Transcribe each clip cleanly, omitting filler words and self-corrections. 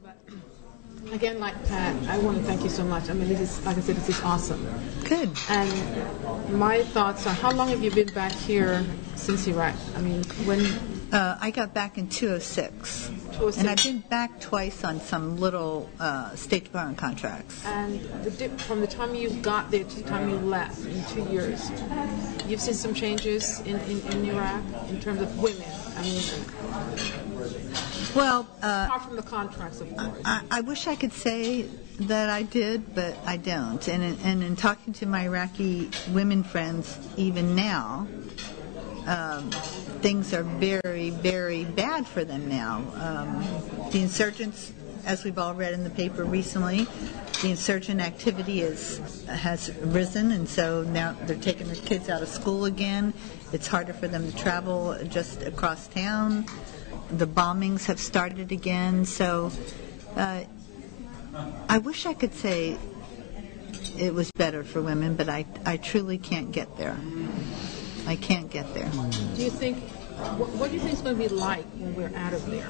question, but again, like Pat, I want to thank you so much. I mean, this is, like I said, this is awesome. Good. And my thoughts are, how long have you been back here since Iraq? I mean, when? I got back in 2006. And I've been back twice on some little State Department contracts. And from the time you got there to the time you left, in 2 years, you've seen some changes in Iraq in terms of women. I mean, well, apart from the contracts, of course. I wish I could say that I did, but I don't. And in talking to my Iraqi women friends, even now, things are very, very bad for them now. The insurgents, as we've all read in the paper recently, the insurgent activity has risen, and so now they're taking their kids out of school again. It's harder for them to travel just across town. The bombings have started again. So I wish I could say it was better for women, but I truly can't get there. I can't get there. Do you think, what do you think it's going to be like when we're out of there?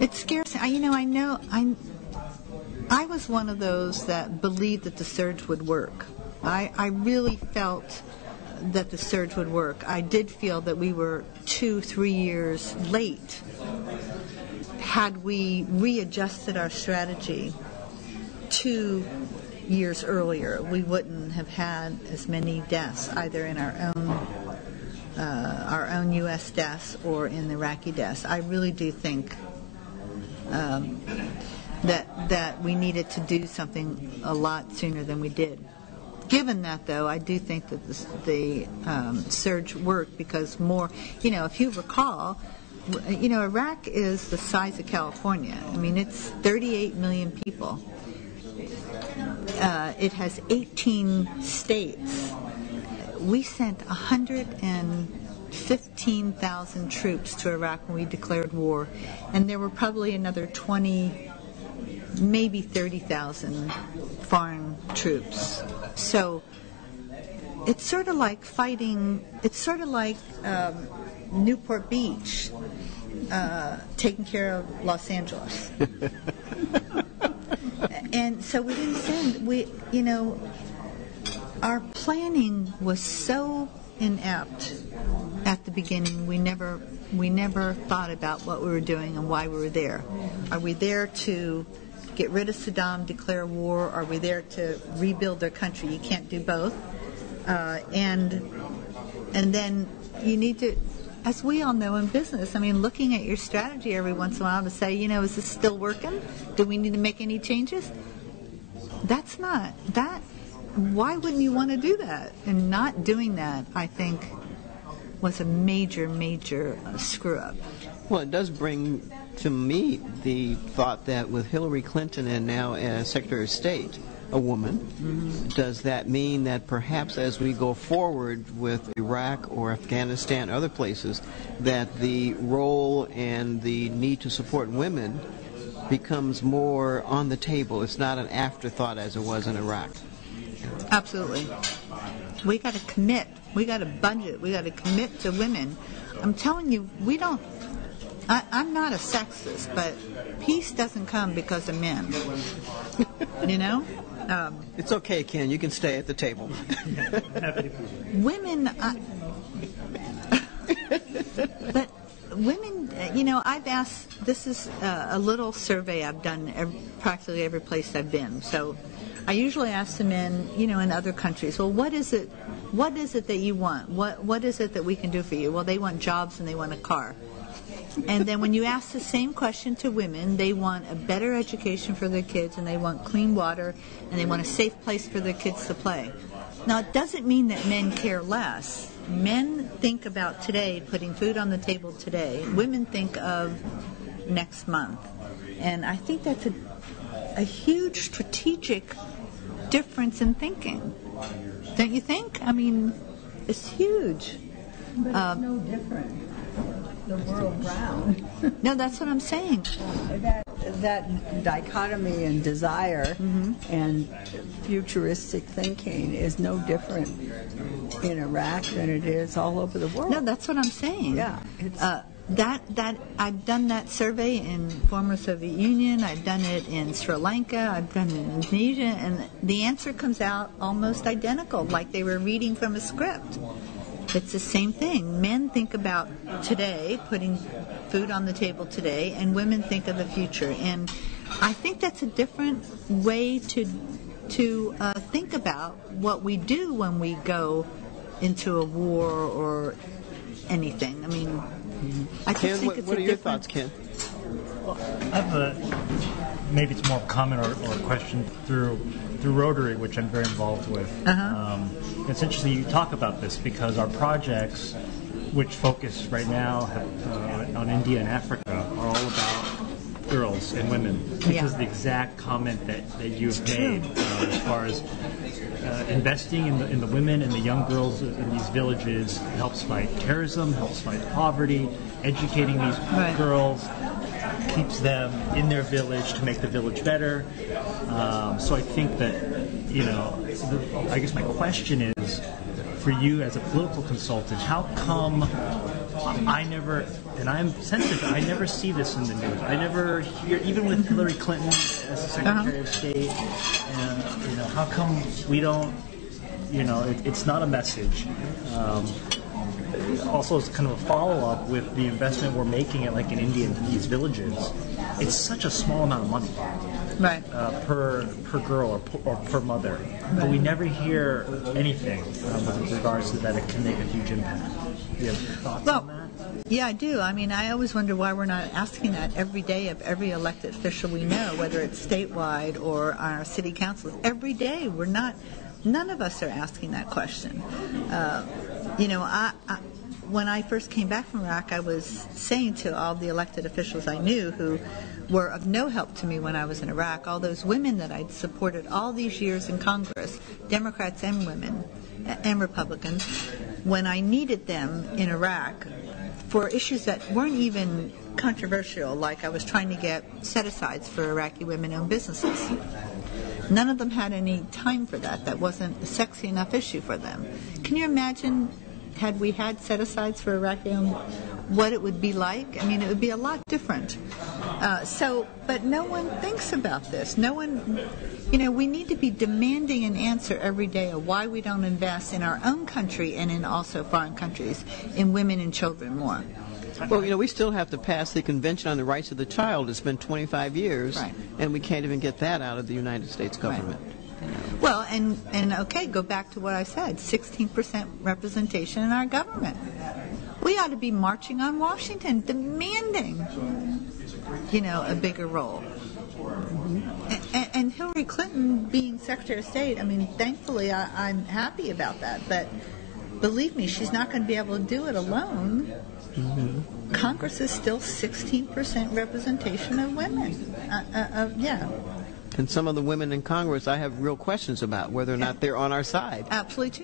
It scares me. I was one of those that believed that the surge would work. I really felt that the surge would work. I did feel that we were 2-3 years late. Had we readjusted our strategy 2 years earlier, we wouldn't have had as many deaths, either in our own U.S. deaths or in the Iraqi deaths. I really do think that we needed to do something a lot sooner than we did. Given that, though, I do think that the surge worked because more, if you recall, Iraq is the size of California. I mean, it's 38 million people. It has 18 states. We sent 115,000 troops to Iraq when we declared war, and there were probably another 20, maybe 30,000 foreign troops. So it's sort of like fighting, it's sort of like Newport Beach taking care of Los Angeles. And so we didn't send, our planning was so inept at the beginning. We never thought about what we were doing and why we were there. Are we there to get rid of Saddam, declare war? Are we there to rebuild their country? You can't do both. And then you need to, as we all know in business, I mean, looking at your strategy every once in a while to say, is this still working? Do we need to make any changes? Why wouldn't you want to do that? And not doing that, I think, was a major, major screw up. Well, it does bring to me the thought that with Hillary Clinton and now as Secretary of State, a woman, does that mean that perhaps as we go forward with Iraq or Afghanistan, other places, that the role and the need to support women becomes more on the table? It's not an afterthought as it was in Iraq. Absolutely. We got to commit. We got to budget. We got to commit to women. I'm telling you, we don't. I'm not a sexist, but peace doesn't come because of men. It's okay, Ken. You can stay at the table. Women, but women, I've asked. This is a little survey I've done practically every place I've been. So I usually ask the men, in other countries, well, what is it that you want? What is it that we can do for you? Well, they want jobs and they want a car. And then when you ask the same question to women, they want a better education for their kids, and they want clean water, and they want a safe place for their kids to play. Now, it doesn't mean that men care less. Men think about today, putting food on the table today. Women think of next month. And I think that's a huge strategic difference in thinking. Don't you think? I mean, it's huge. But it's no different. The world round. No, that's what I'm saying. That dichotomy in desire and futuristic thinking is no different in Iraq than it is all over the world. No, that's what I'm saying. Yeah. that I've done that survey in former Soviet Union. I've done it in Sri Lanka. I've done it in Indonesia, and the answer comes out almost identical, like they were reading from a script. It's the same thing. Men think about today, putting food on the table today, and women think of the future. And I think that's a different way to think about what we do when we go into a war or anything. I mean, I just Ken, think it's what a are your different... thoughts, Ken? I have maybe it's more a comment or a question through Rotary, which I'm very involved with. It's interesting you talk about this because our projects, which focus right now on India and Africa, are all about girls and women because the exact comment that you've made as far as investing in the women and the young girls in these villages helps fight terrorism, helps fight poverty, educating these girls keeps them in their village to make the village better. So I think that, I guess my question is, for you as a political consultant, how come and I'm sensitive, I never see this in the news. I never hear, even with Hillary Clinton as the Secretary of State, and, how come we don't, it's not a message. Also, as kind of a follow-up with the investment we're making in India in these villages, it's such a small amount of money, per girl or per mother, but we never hear anything with regards to that. It can make a huge impact. Do you have thoughts on that? Yeah, I do. I mean, I always wonder why we're not asking that every day of every elected official we know, whether it's statewide or on our city councils. Every day, none of us are asking that question. When I first came back from Iraq, I was saying to all the elected officials I knew who were of no help to me when I was in Iraq, all those women that I'd supported all these years in Congress, Democrats and women and Republicans, when I needed them in Iraq for issues that weren't even controversial, like I was trying to get set-asides for Iraqi women-owned businesses. None of them had any time for that. That wasn't a sexy enough issue for them. Can you imagine, had we had set-asides for Iraqi, what it would be like? I mean, it would be a lot different. But no one thinks about this. No one, we need to be demanding an answer every day of why we don't invest in our own country and in also foreign countries in women and children more. Well, we still have to pass the Convention on the Rights of the Child. It's been 25 years, and we can't even get that out of the United States government. Well, and okay, go back to what I said, 16% representation in our government. We ought to be marching on Washington, demanding, a bigger role. And Hillary Clinton being Secretary of State, I mean, thankfully I'm happy about that, but believe me, she's not going to be able to do it alone. Congress is still 16% representation of women. And some of the women in Congress I have real questions about whether or not they're on our side. Absolutely, too.